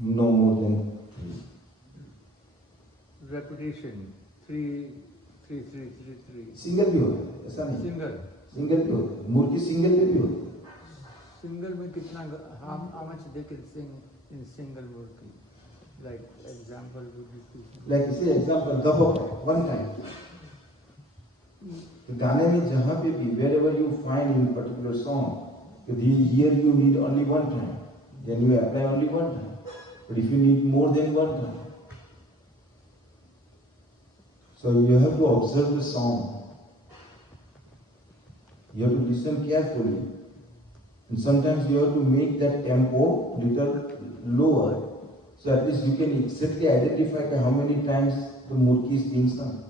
no more than 3. Repetition 3, 3, 3, 3, 3. Single भी होता है, ऐसा नहीं। Single भी होता है, मूर्ति सिंगल में भी होती है। Single में कितना, how much they can sing in single murti? Like example would be Like say example, gabap, one time. तो गाने में जहाँ पे भी wherever you find in particular song, here you need only one time, then you apply only one time. But if you need more than one time, so you have to observe the song. You have to listen carefully. And sometimes you have to make that tempo little lower, so at least you can exactly identify how many times the murti is being sung.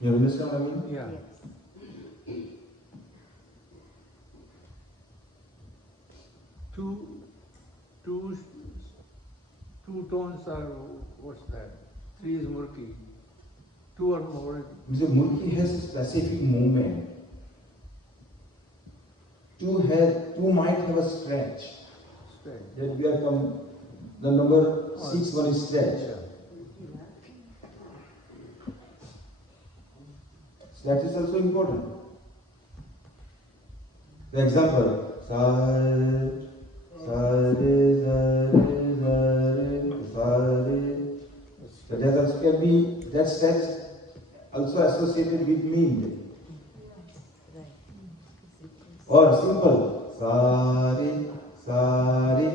You understand what I mean? Yeah. Yes. Two tones are, what's that? 3 is murki. 2 or more. Because murki has a specific movement. 2 might have a stretch. That we are the number 6 one is stretch. Yeah. That is also important. The example, sa re sa re sa re. But that also can be, that stretch also associated with mean. Or simple, sa re sa re.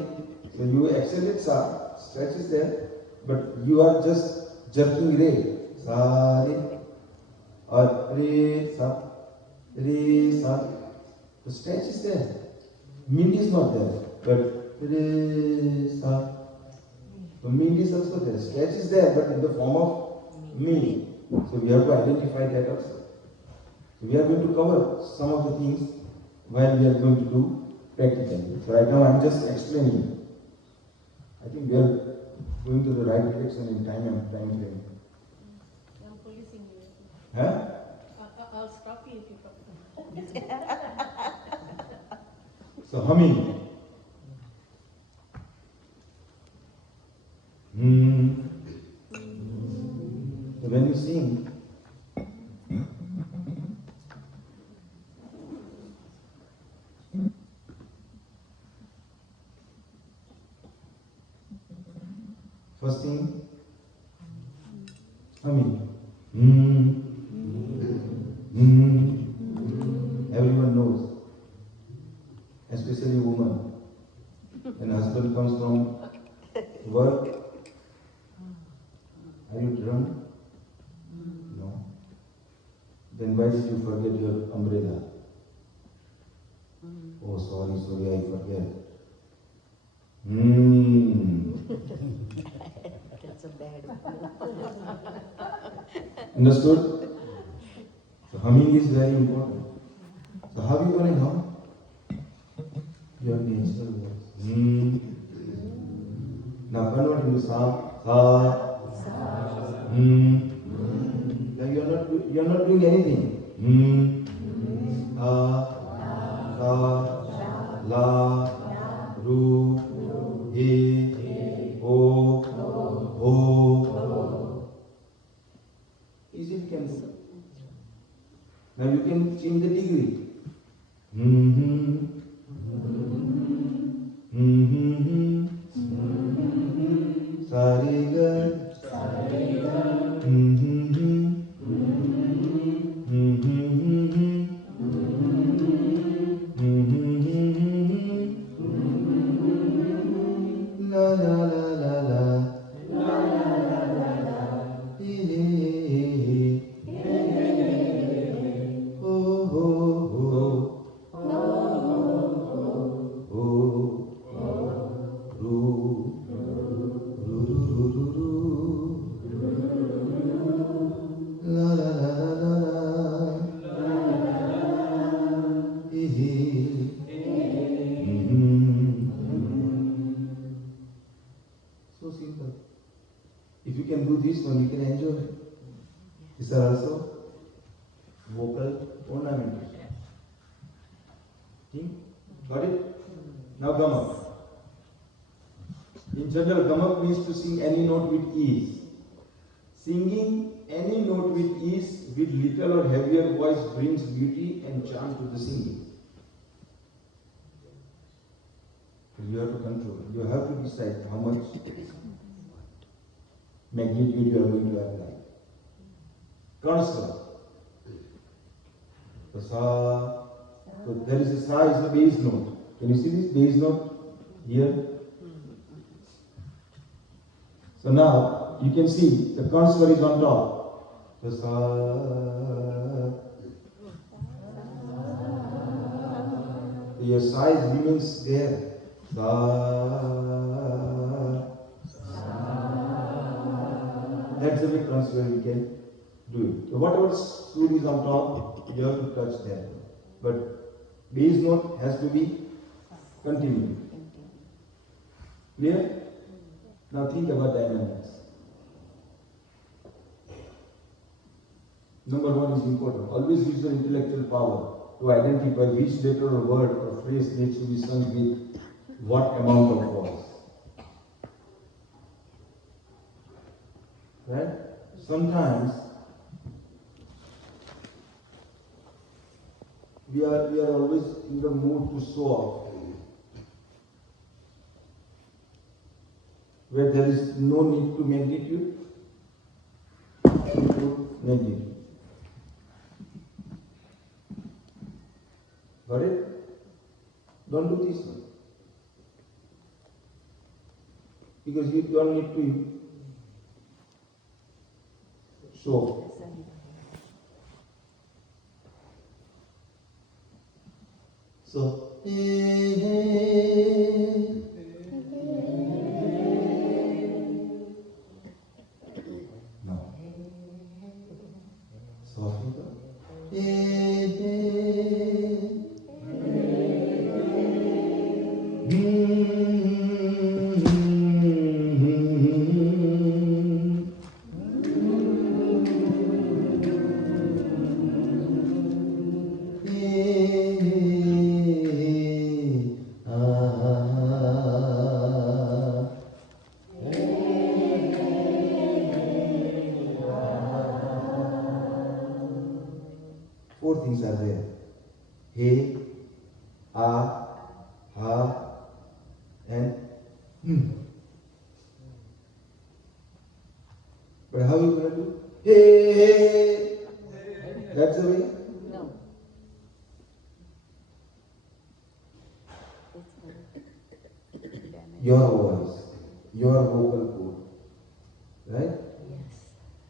So you accentuate sa, stretch is there, but you are just jerking re, sa re. Or re sa, the stretch is there. Mint is not there, but re sa. So mint is also there. Stretch is there, but in the form of mint. So we have to identify that also. So we are going to cover some of the things while we are going to do practically. So right now I am just explaining. I think we are going to the right direction in time frame. I'm policing you. Huh? I'll stop you if you talk. So humming. So when you sing, first thing, humming. Everyone knows, especially women. When husband comes from work, are you drunk? No. Then why did you forget your umbrella? Oh, sorry, I forget. That's a bad one. Understood? So humming is very important. So how are you going to hum? Your natural voice. Now convert into sa, sa. Now you're not doing anything. A, sa, la, ru, e, o, ho. Easily can do. Now you can change the degree. Sa re ga. La la la la la. Oh, oh, oh. Think? Got it? Now gamak. In general, gamak means to sing any note with ease. Singing any note with ease with little or heavier voice brings beauty and charm to the singing. You have to control. You have to decide how much magnitude you are going to apply. Kansla. The sa. So there is a sa is the bass note. Can you see this bass note here? So now you can see the kansla is on top. The sa. Your size remains there. Sa. That's the way transfer we can do it. So whatever sur is on top, you have to touch there. But bass note has to be continued. Clear? Now think about dynamics. Number one is important. Always use your intellectual power to identify which letter or word or phrase needs to be sung with what amount of voice. Right? Sometimes we are always in the mood to show off, where there is no need to magnitude, magnitude. Got it? Don't do this one. Because you don't need to show. So, now, softly. Four things are there. He, a, ha, and But how you going to do? Hey, that's the way. No. Your voice, your vocal cord, right? Yes.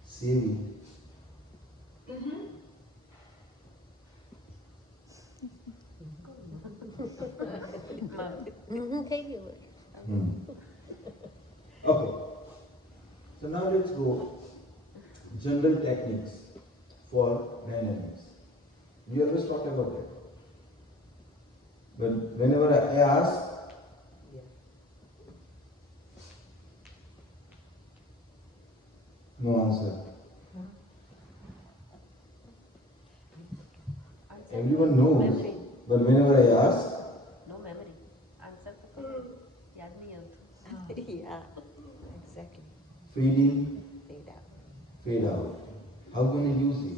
Saving. Thank you. Okay. So now let's go general techniques for dynamics. We always talk about that. But whenever I ask, no answer. Everyone knows. Memory. But whenever I ask, No memory. Answer to याद नहीं आता. Yeah, exactly. fade in, Fade out. fade out. How can you use it?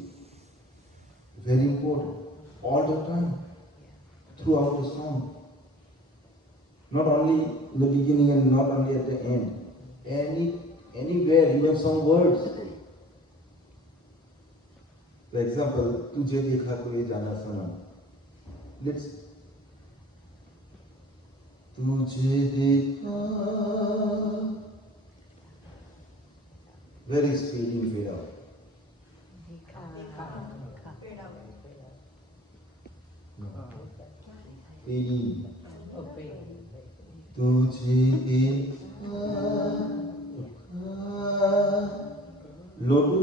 Very important. All the time. Throughout the song. Not only in the beginning and not only at the end. Anywhere, even some words. For example, तुझे देखा तो ये जाना सनम. Let's. तुझे देखा. Where is fade in, fade out? Fade in. तुझे देखा. Low to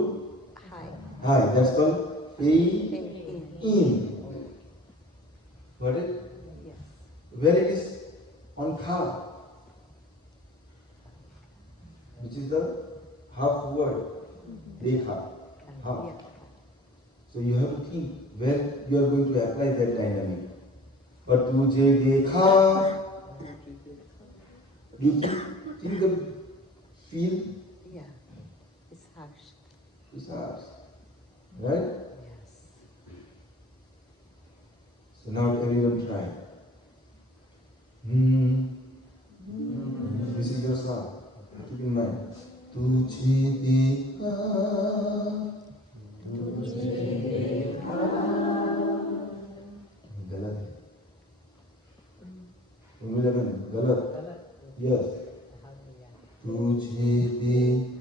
high. That's called fade in. Got it? Yes. Where it is on kha, which is the half word, dekha. Ha. Yeah. So you have to think where you are going to apply that dynamic. पर तुझे देखा. You feel the feel Yeah, it's harsh. is ours, right? Yes. So now everyone try. This is your song. Keep in mind. तुझे देखा, गलत है. गलत. Yes. तुझे देखा.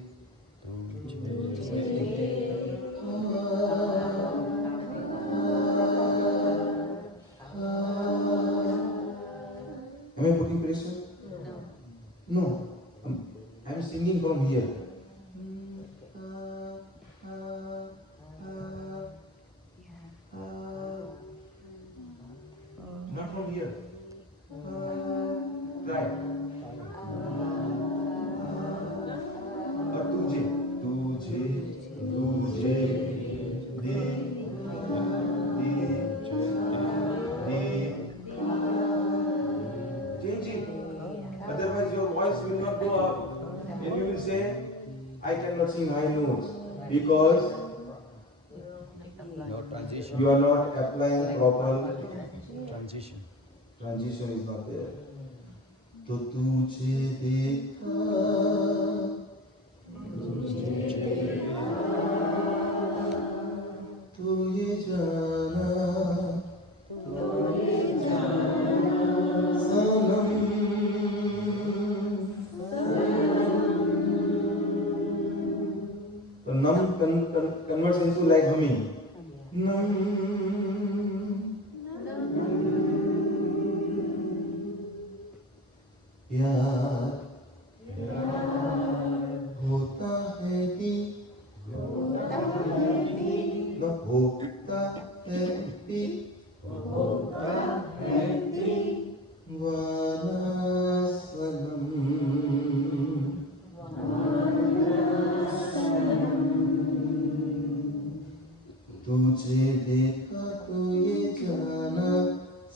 Am I putting pressure? No. I'm singing from here. Not from here. Right. अब तुझे तुझे तुझे दे change it. Otherwise your voice will not go up. And you will say, I cannot sing high notes because No transition. you are not applying proper. Transition. Transition is not there. तो तुझे देखा, तो ये जाना, सनम. So num converts into like humming. Num. प्यार होता है कि न होता है कि वाला सनम. तुझे देखा तो ये जाना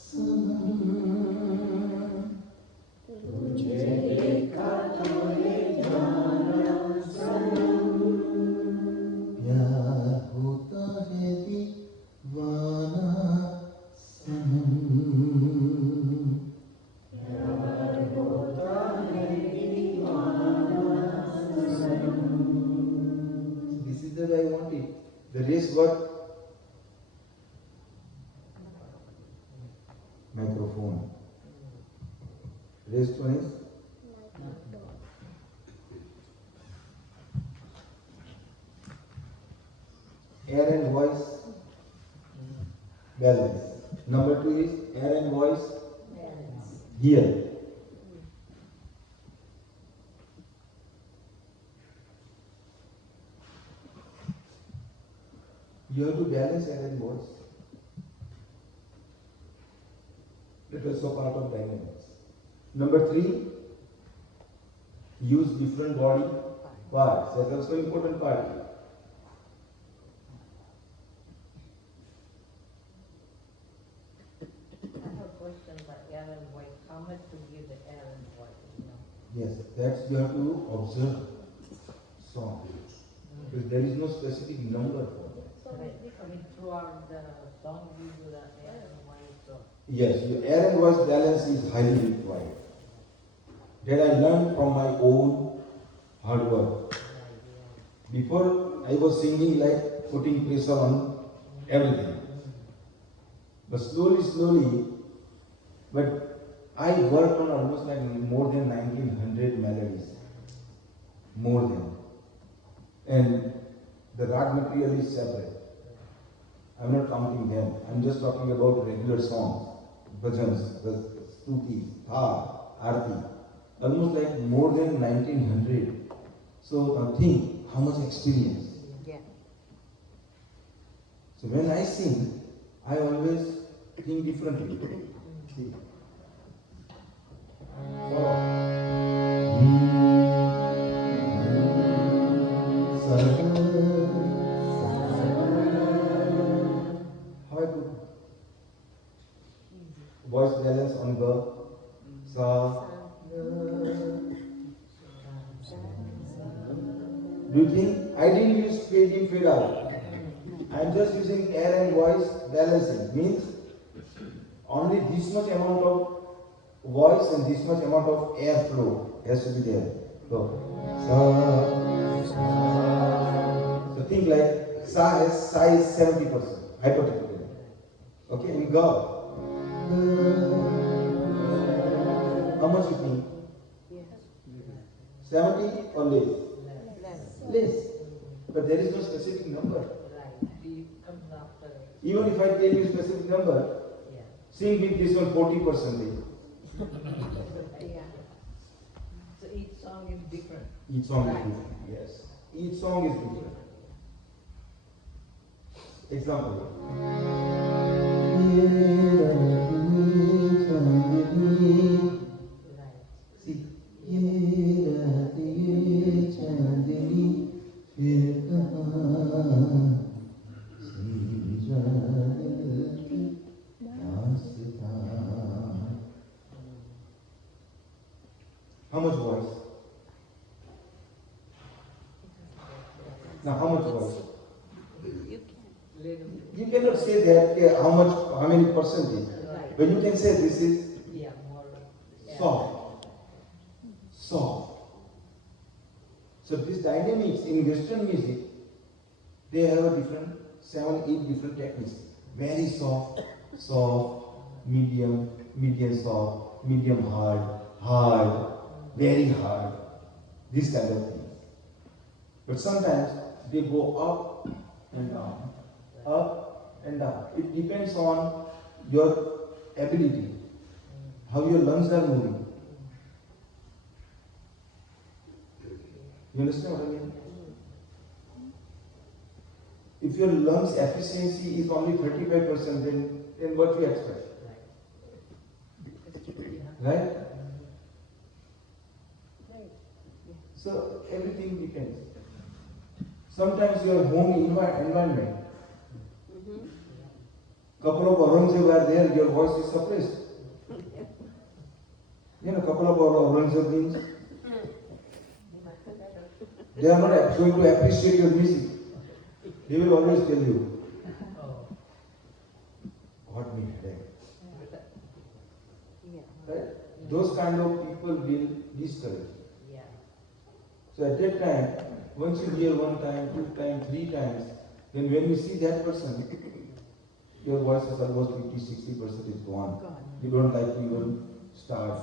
सनम. प्यार होता है दीवाना सनम. This is the way I want it. The rest what? Microphone. Rest one is air and voice balance. Number 2 is air and voice here. You have to balance air and voice. That is also part of dynamics. Number 3, use different body parts. That's also important part. I have a question about Ellen White. How much to give the Ellen White? You know? Yes, that's you have to observe song. Because there is no specific number for that. So I mean, throughout the song, we do the Ellen White. So Yes, your air and voice balance is highly required. That I learned from my own hard work. Before I was singing like putting pressure on everything. But slowly, but I worked on almost like more than 1900 melodies. More than. And the rag material is separate. I'm not counting them. I'm just talking about regular songs, bhajans, the stutis, thar, arti. Almost like more than 1900. So think how much experience. yeah. So when I sing, I always think differently. See. Follow. How I put? voice balance on ga, sa. Do you think I didn't use fade in, fade out? I'm just using air and voice balancing. Means only this much amount of voice and this much amount of air flow has to be there. So, sa, sa. So think like sa is 70%, hypothetically. Okay, in ga. How much you think? 70 or less? Less. But there is no specific number. Even if I tell you specific number, sing with this one 40%. So each song is different. Each song is different. Yes. Each song is different. Example. See. How much voice? Now, how much voice? You can. You cannot say that how many percentage, but you can say this is More. soft. Soft. So these dynamics in Western music, they have a different 7-8 different techniques. Very soft, medium, medium soft, medium hard, very hard. This kind of thing. But sometimes they go up and down, up and down. It depends on your ability, how your lungs are moving. You understand what I mean? If your lungs efficiency is only 35%, then what you expect? Right? So everything depends. Sometimes your home environment, couple of Aurangzeb are there, your voice is suppressed. Couple of Aurangzeb means they are not going to appreciate your music. They will always tell you, got me headache. Right? Those kind of people will discourage. So at that time, once you hear 1 time, 2 times, 3 times, then when you see that person, your voice is almost 50-60% is gone. You don't like to even start.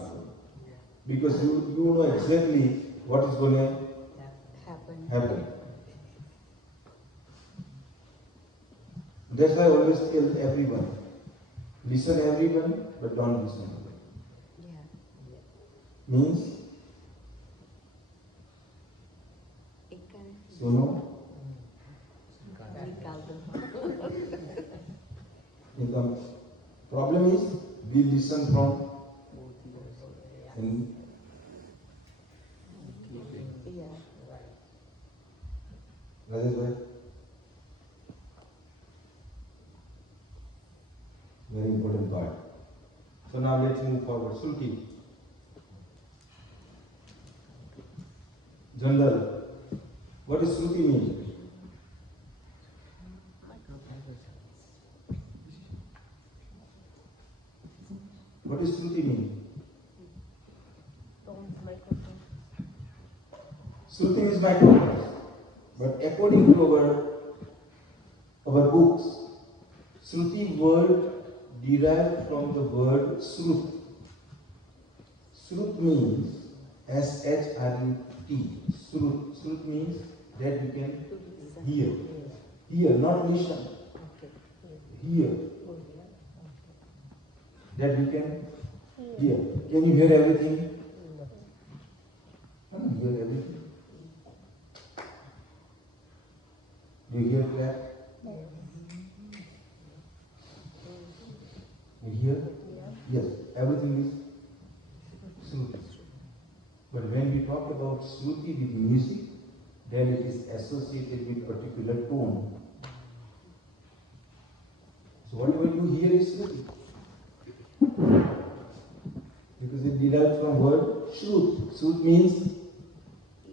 Because you know exactly what is going to happen. That's why I always tell everyone, listen everyone, but don't listen. Means, suno. The problem is, we listen from Rajesh bhai? Very important part. So now let's move forward. Shruti. General. What does Shruti mean? What does Shruti mean? Shruti is microphone. But according to our books, Shruti word derived from the word Shrut. Shrut means S-H-R-U-T. Shrut means that you can hear. Hear, not listen. Hear. That you can hear. Can you hear everything? Can you hear everything? Do you hear clap? You hear? Yes, everything is Shruti. But when we talk about Shruti with music, then it is associated with particular tone. So whatever you hear is Shruti. Because it derived from word Shrut. Shrut means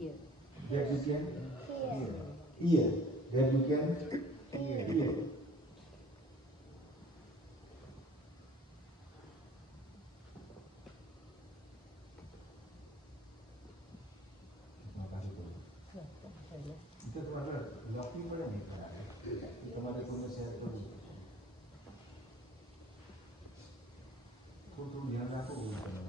Ear. that you can hear. That you can hear. itu તમારે લખવી પડે ને તમારે કોઈને share કરવું થોડું થોડું ધ્યાન રાખવું